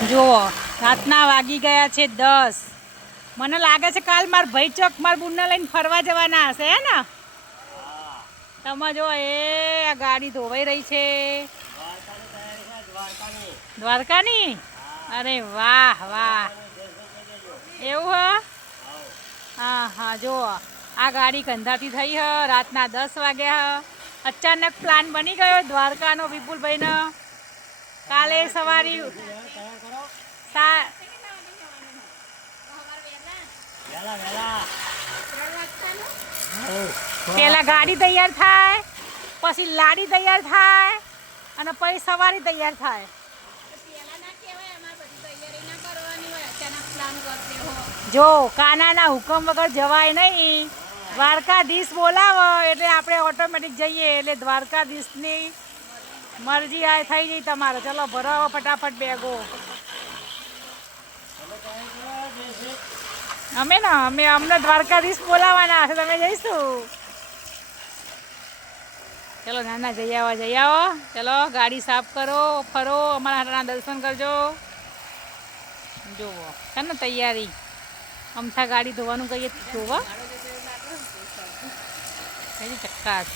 જુઓ રાતના વાગી ગયા છે 10. મને લાગે છે કાલ માર ભાઈ ચોક માર બુનને લઈને ફરવા જવાના હશે હે ને? તમે જો એ આ ગાડી ધોવાઈ રહી છે દ્વારકાની. અરે વાહ વાહ, એવું હ? હા હા, જુઓ આ ગાડી કંધાતી થઈ હ. રાતના 10 વાગ્યા હ. અચાનક પ્લાન બની ગયો દ્વારકાનો વિપુલભાઈનો. કાલે સવારે પેલા ગાડી તૈયાર થાય, પછી લાડી તૈયાર થાય, અને પછી સવારી તૈયાર થાય. જો કાનાના હુકમ વગર જવાય નહીં. દ્વારકાધીશ બોલાવો એટલે આપણે ઓટોમેટિક જઈએ. એટલે દ્વારકાધીશની મરજી આ થઈ ગઈ તમારે. ચલો ભરાવો ફટાફટ બેગો. અમને દ્વારકાધીશ બોલાવાના હશે, તમે જઈશું. ચલો નાના જઈ આવો. ચલો ગાડી સાફ કરો, ફરો, અમારા હાટના દર્શન કરજો. જુઓ છે ને તૈયારી. અમથા ગાડી ધોવાનું કહીએ જોવા ચક્કાસ.